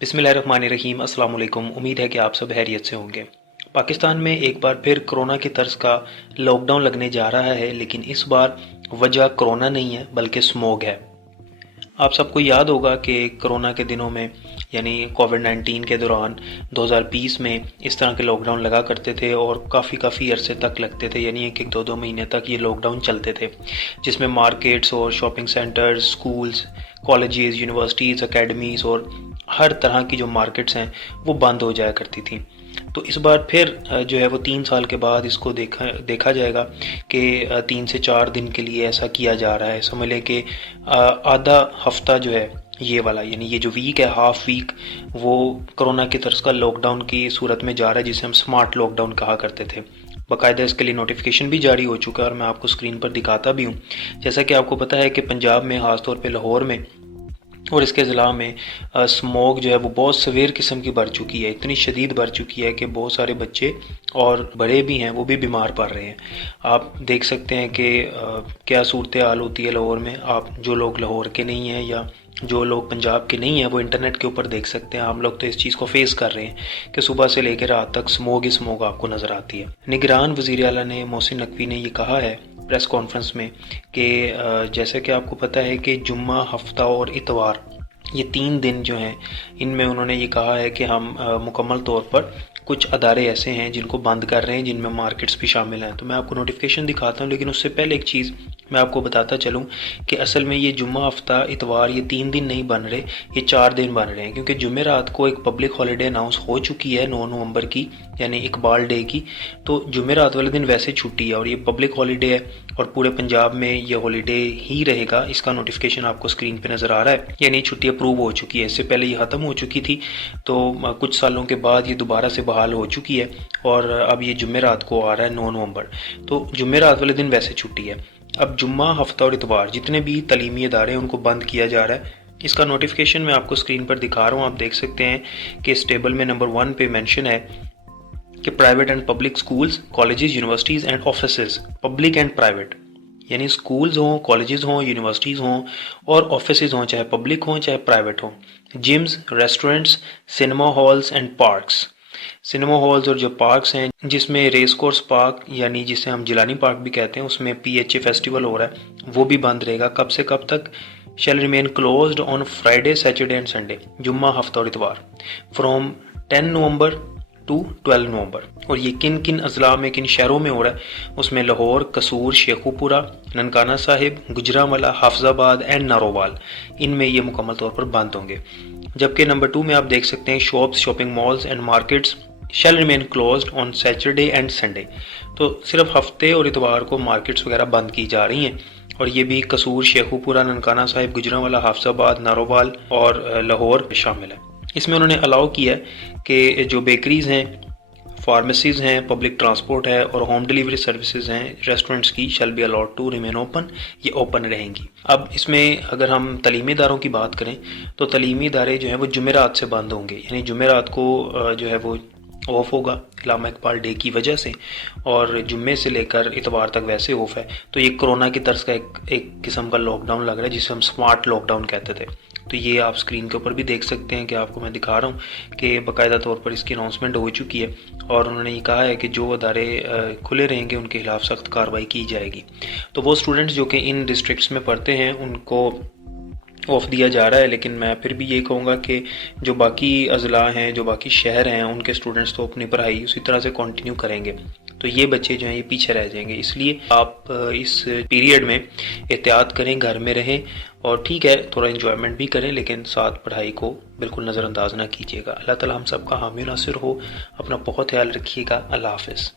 बिस्मिल्लाहिर्रहमानिर्रहीम। अस्सलाम वालेकुम। उम्मीद है कि आप सब खैरियत से होंगे। पाकिस्तान में एक बार फिर कोरोना की तर्ज का लॉकडाउन लगने जा रहा है, लेकिन इस बार वजह कोरोना नहीं है बल्कि स्मॉग है। आप सबको याद होगा कि कोरोना के दिनों में यानी कोविड-19 के दौरान 2020 में इस तरह के लॉकडाउन लगा करते थे और काफ़ी अरसे तक लगते थे, यानी एक दो दो महीने तक ये लॉकडाउन चलते थे, जिसमें मार्केट्स और shopping centres, schools, colleges, universities, academies और हर तरह की जो मार्केट्स हैं वो बंद हो जाया करती थी। तो इस बार फिर जो है वो 3 साल के बाद इसको देखा जाएगा कि 3 से 4 दिन के लिए ऐसा किया जा रहा है। समझ लें कि आधा हफ्ता जो है ये वाला, यानी ये जो वीक है, हाफ वीक, वो कोरोना की तरफ का लॉकडाउन की सूरत में जा रहा है, जिसे हम स्मार्ट लॉकडाउन कहा करते थे। बाकायदा इसके लिए नोटिफिकेशन भी जारी हो चुका है और मैं आपको स्क्रीन पर दिखाता भी हूँ। जैसा कि आपको पता है कि पंजाब में, ख़ासतौर पे लाहौर में और इसके ज़िला में स्मोक जो है वो बहुत सवेर किस्म की बढ़ चुकी है, इतनी शदीद बढ़ चुकी है कि बहुत सारे बच्चे और बड़े भी हैं वो भी बीमार पड़ रहे हैं। आप देख सकते हैं कि क्या सूरत हाल होती है लाहौर में। आप जो लोग लाहौर के नहीं हैं या जो लोग पंजाब के नहीं हैं वो इंटरनेट के ऊपर देख सकते हैं। हम लोग तो इस चीज़ को फेस कर रहे हैं कि सुबह से लेकर रात तक स्मोक ही स्मोक आपको नज़र आती है। निगरान वज़ीर आला ने, मोहसिन नकवी ने, ये कहा है प्रेस कॉन्फ्रेंस में कि जैसे कि आपको पता है कि जुम्मा, हफ्ता और इतवार, ये 3 दिन जो हैं, इनमें उन्होंने ये कहा है कि हम मुकम्मल तौर पर कुछ अदारे ऐसे हैं जिनको बंद कर रहे हैं, जिनमें मार्केट्स भी शामिल हैं। तो मैं आपको नोटिफिकेशन दिखाता हूँ, लेकिन उससे पहले एक चीज़ मैं आपको बताता चलूँ कि असल में ये जुम्मा, हफ्ता, इतवार, ये 3 दिन नहीं बन रहे, ये 4 दिन बन रहे हैं, क्योंकि जुम्मे रात को एक पब्लिक हॉलीडे अनाउंस हो चुकी है 9 नवंबर की, यानी इकबाल डे की। तो जुम्मे रात वाले दिन वैसे छुट्टी है और ये पब्लिक हॉलीडे है और पूरे पंजाब में ये हॉलीडे ही रहेगा। इसका नोटिफिकेशन आपको स्क्रीन पे नज़र आ रहा है, यानी छुट्टी अप्रूव हो चुकी है। इससे पहले ये ख़त्म हो चुकी थी, तो कुछ सालों के बाद ये दोबारा से बहाल हो चुकी है और अब ये जुम्मे रात को आ रहा है 9 नवंबर। तो जुम्मे रात वाले दिन वैसे छुट्टी है। अब जुम्मा, हफ्ता और इतवार जितने भी तलीमी इदारे हैं उनको बंद किया जा रहा है। इसका नोटिफिकेशन मैं आपको स्क्रीन पर दिखा रहा हूँ। आप देख सकते हैं कि इस टेबल में नंबर 1 पे मेंशन है कि private and public schools, colleges, universities and offices, public and private, यानी स्कूल्स हों, कॉलेजेस हों, यूनिवर्सिटीज़ हों और ऑफिसेज हों, चाहे पब्लिक हों चाहे प्राइवेट हों, gyms, restaurants, cinema halls and parks. Cinema halls और जो पार्क्स हैं, जिसमें रेस कोर्स पार्क, यानी जिसे हम जिलानी पार्क भी कहते हैं, उसमें PHA फेस्टिवल हो रहा है, वो भी बंद रहेगा। कब से कब तक? Shall remain closed on Friday, Saturday and Sunday, जुम्मा, हफ्ता और इतवार, फ्रॉम 10 नवंबर टू 12 नवंबर। और ये किन किन अजला में, किन शहरों में हो रहा है, उसमें लाहौर, कसूर, शेखुपुरा, ननकाना साहिब, गुजरांवाला, हाफजाबाद एंड नारोवाल, इनमें ये मुकम्मल तौर पर बंद होंगे। जबकि नंबर 2 में आप देख सकते हैं shops, shopping malls and markets shall remain closed on Saturday and Sunday. तो सिर्फ हफ्ते और इतवार को मार्केट्स वगैरह बंद की जा रही हैं और ये भी कसूर, शेखुपुरा, ननकाना साहिब, गुजरांवाला, हाफजाबाद, नारोवाल और लाहौर शामिल है। इसमें उन्होंने अलाउ किया है कि जो बेकरीज़ हैं, फार्मेसीज़ हैं, पब्लिक ट्रांसपोर्ट है और होम डिलीवरी सर्विसेज हैं, रेस्टोरेंट्स की shall be allowed to remain open, ये ओपन रहेंगी। अब इसमें अगर हम तलीमी इदारों की बात करें तो तलीमी इदारे जो हैं वो जुमेरात से बंद होंगे, यानी जुमेरात को जो है वो ऑफ होगा इलामा इकबाल डे की वजह से, और जुम्मे से लेकर इतवार तक वैसे ऑफ है। तो ये कोरोना की तर्ज का एक किस्म का लॉकडाउन लग रहा है, जिसे हम स्मार्ट लॉकडाउन कहते थे। तो ये आप स्क्रीन के ऊपर भी देख सकते हैं कि आपको मैं दिखा रहा हूँ कि बाकायदा तौर पर इसकी अनाउंसमेंट हो चुकी है और उन्होंने ये कहा है कि जो अदारे खुले रहेंगे उनके खिलाफ सख्त कार्रवाई की जाएगी। तो वो स्टूडेंट्स जो कि इन डिस्ट्रिक्ट्स में पढ़ते हैं उनको ऑफ दिया जा रहा है, लेकिन मैं फिर भी यही कहूँगा कि जो बाकी अजला हैं, जो बाकी शहर हैं, उनके स्टूडेंट्स तो अपनी पढ़ाई उसी तरह से कंटिन्यू करेंगे। तो ये बच्चे जो हैं ये पीछे रह जाएंगे। इसलिए आप इस पीरियड में एहतियात करें, घर में रहें और ठीक है थोड़ा इन्जॉयमेंट भी करें, लेकिन साथ पढ़ाई को बिल्कुल नज़रअंदाज ना कीजिएगा। अल्लाह ताला हम सब का हामी नासिर हो। अपना बहुत ख्याल रखिएगा। अल्लाह हाफ़िज़।